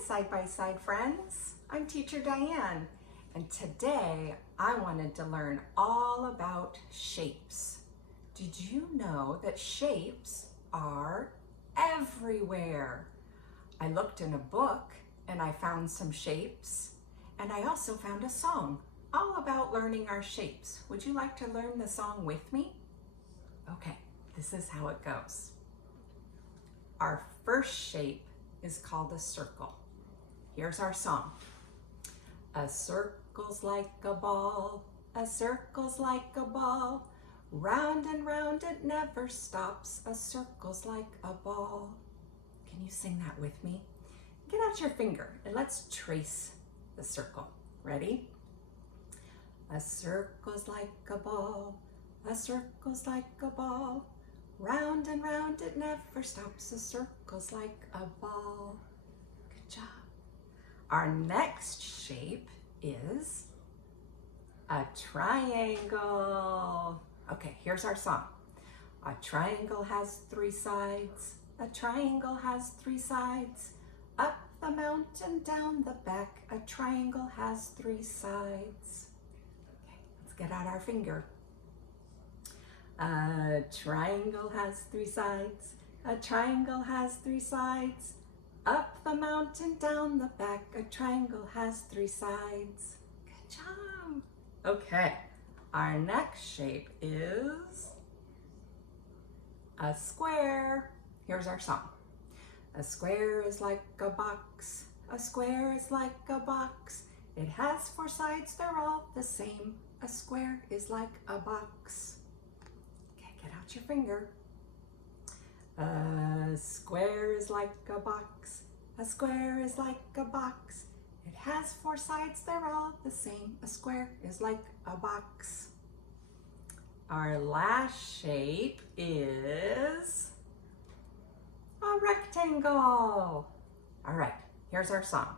Side-by-Side friends. I'm Teacher Diane, and today I wanted to learn all about shapes. Did you know that shapes are everywhere? I looked in a book and I found some shapes, and I also found a song all about learning our shapes. Would you like to learn the song with me? Okay, this is how it goes. Our first shape is called a circle. Here's our song. A circle's like a ball, a circle's like a ball. Round and round it never stops, a circle's like a ball. Can you sing that with me? Get out your finger and let's trace the circle. Ready? A circle's like a ball, a circle's like a ball. Round and round it never stops, a circle's like a ball. Good job. Our next shape is a triangle. Okay, here's our song. A triangle has three sides, a triangle has three sides. Up the mountain, down the back, a triangle has three sides. Okay, let's get out our finger. A triangle has three sides, a triangle has three sides. Up the mountain, down the back, a triangle has three sides. Good job. Okay, our next shape is a square. Here's our song. A square is like a box, a square is like a box. It has four sides, they're all the same. A square is like a box. Get out your finger. A square is like a box. A square is like a box. It has four sides, they're all the same. A square is like a box. Our last shape is a rectangle. All right, here's our song.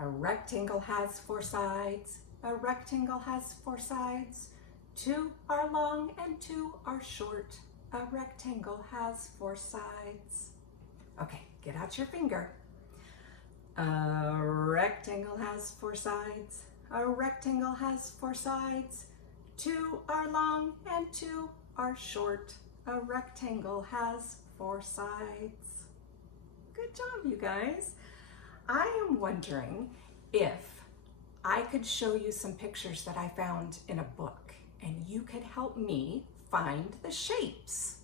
A rectangle has four sides. A rectangle has four sides. Two are long and two are short. A rectangle has four sides. Okay, get out your finger. A rectangle has four sides. A rectangle has four sides. Two are long and two are short. A rectangle has four sides. Good job, you guys. I am wondering if I could show you some pictures that I found in a book, and you could help me find the shapes.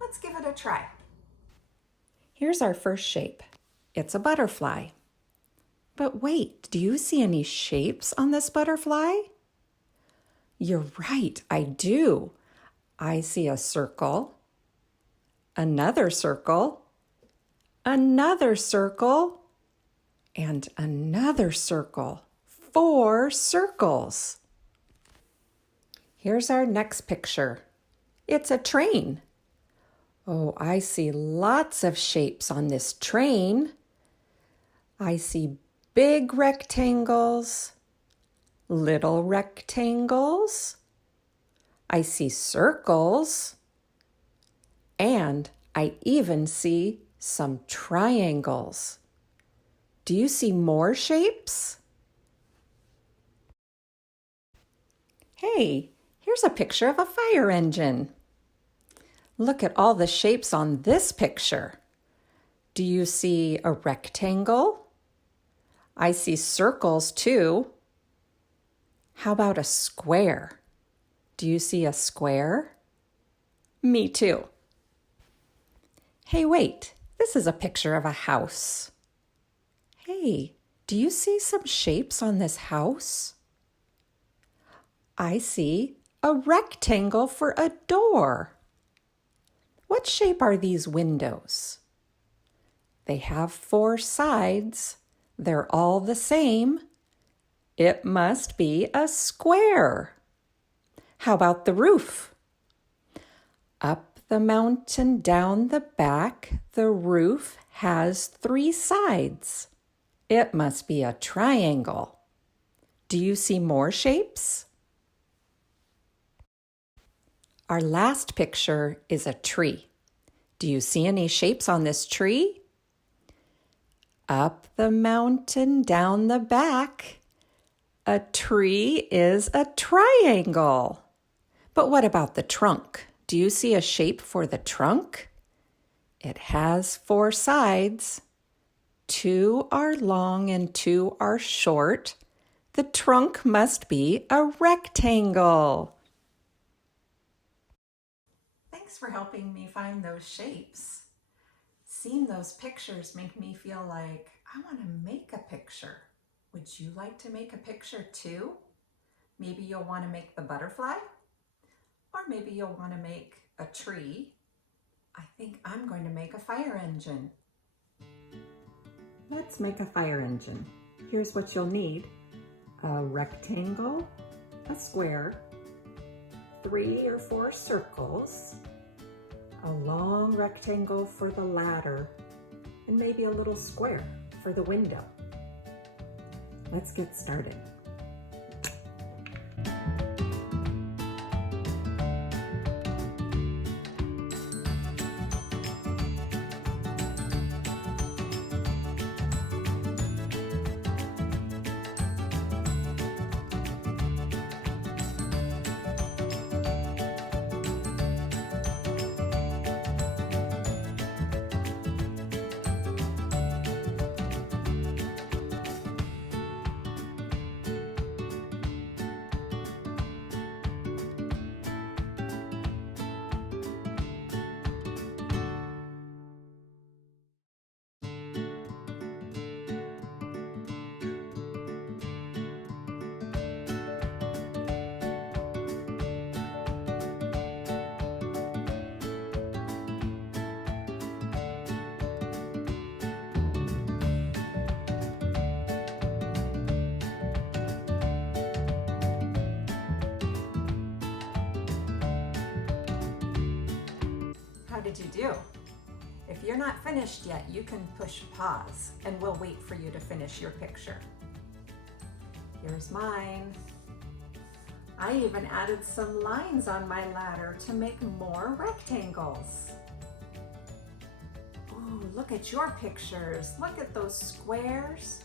Let's give it a try. Here's our first shape. It's a butterfly. But wait, do you see any shapes on this butterfly? You're right, I do. I see a circle, another circle, another circle, and another circle. 4 circles. Here's our next picture. It's a train. Oh, I see lots of shapes on this train. I see big rectangles, little rectangles. I see circles, and I even see some triangles. Do you see more shapes? Hey, here's a picture of a fire engine. Look at all the shapes on this picture. Do you see a rectangle? I see circles too. How about a square? Do you see a square? Me too. Hey, wait, this is a picture of a house. Hey, do you see some shapes on this house? I see a rectangle for a door. What shape are these windows? They have 4 sides. They're all the same. It must be a square. How about the roof? Up the mountain, down the back, the roof has 3 sides. It must be a triangle. Do you see more shapes? Our last picture is a tree. Do you see any shapes on this tree? Up the mountain, down the back. A tree is a triangle. But what about the trunk? Do you see a shape for the trunk? It has 4 sides. 2 are long and 2 are short. The trunk must be a rectangle. Thanks for helping me find those shapes. Seeing those pictures make me feel like I want to make a picture. Would you like to make a picture too? Maybe you'll want to make the butterfly, or maybe you'll want to make a tree. I think I'm going to make a fire engine. Let's make a fire engine. Here's what you'll need: a rectangle, a square, 3 or 4 circles, a long rectangle for the ladder, and maybe a little square for the window. Let's get started. How did you do? If you're not finished yet, you can push pause and we'll wait for you to finish your picture. Here's mine. I even added some lines on my ladder to make more rectangles. Oh, look at your pictures. Look at those squares.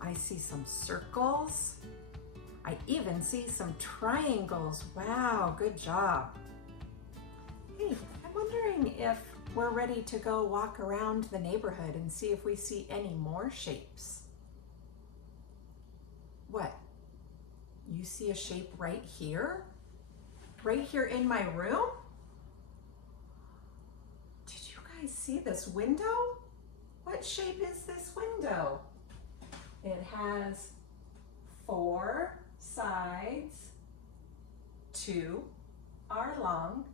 I see some circles. I even see some triangles. Wow, good job. Hey, I'm wondering if we're ready to go walk around the neighborhood and see if we see any more shapes. What? You see a shape right here? Right here in my room? Did you guys see this window? What shape is this window? It has 4 sides. 2 are long,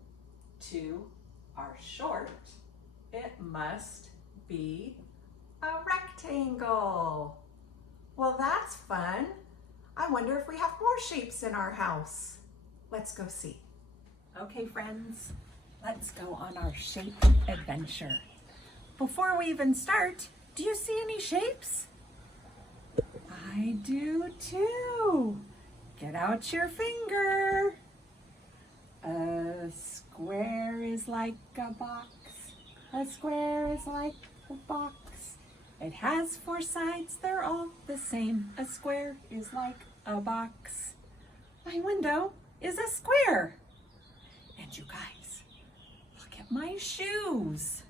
2 are short. It must be a rectangle. Well, that's fun. I wonder if we have more shapes in our house. Let's go see. Okay, friends, let's go on our shape adventure. Before we even start, do you see any shapes? I do too. Get out your finger. A square is like a box. A square is like a box. It has 4 sides, they're all the same. A square is like a box. My window is a square. And you guys, look at my shoes.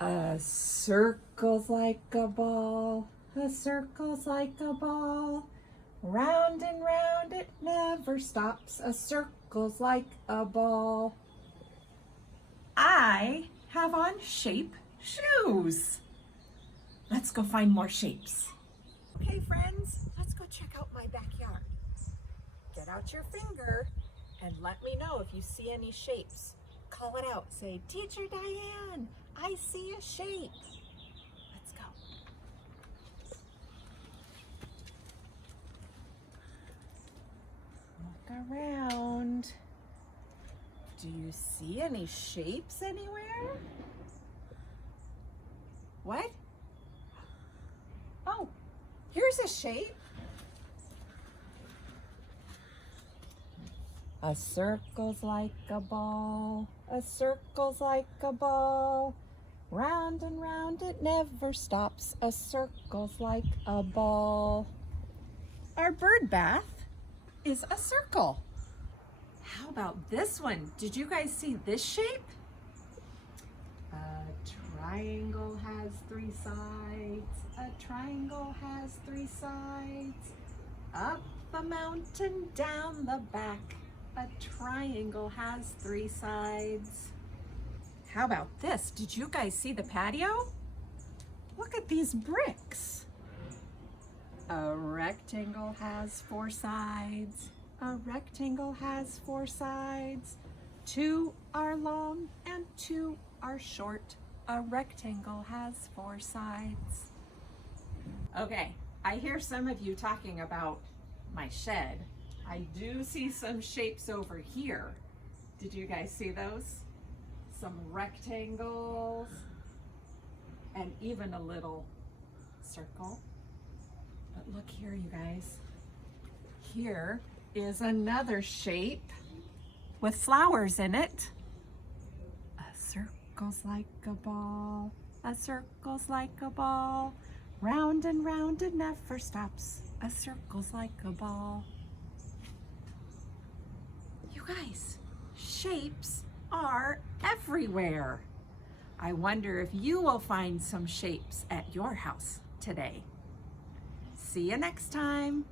A circle's like a ball. A circle's like a ball. Round and round it never stops. A circle's like a ball. I have on shape shoes. Let's go find more shapes. Okay, friends, let's go check out my backyard. Get out your finger and let me know if you see any shapes. Call it out. Say, Teacher Diane, I see a shape. Let's go. Look around. Do you see any shapes anywhere? What? Oh, here's a shape. A circle's like a ball. A circle's like a ball. Round and round it never stops. A circle's like a ball. Our bird bath is a circle. How about this one? Did you guys see this shape? A triangle has 3 sides. A triangle has 3 sides. Up the mountain, down the back. A triangle has 3 sides. How about this? Did you guys see the patio? Look at these bricks. A rectangle has 4 sides. A rectangle has 4 sides. 2 are long and 2 are short. A rectangle has 4 sides. Okay, I hear some of you talking about my shed. I do see some shapes over here. Did you guys see those? Some rectangles and even a little circle. But look here, you guys. Here is another shape with flowers in it. A circle's like a ball. A circle's like a ball. Round and round it never stops. A circle's like a ball. You guys, shapes are everywhere. I wonder if you will find some shapes at your house today. See you next time.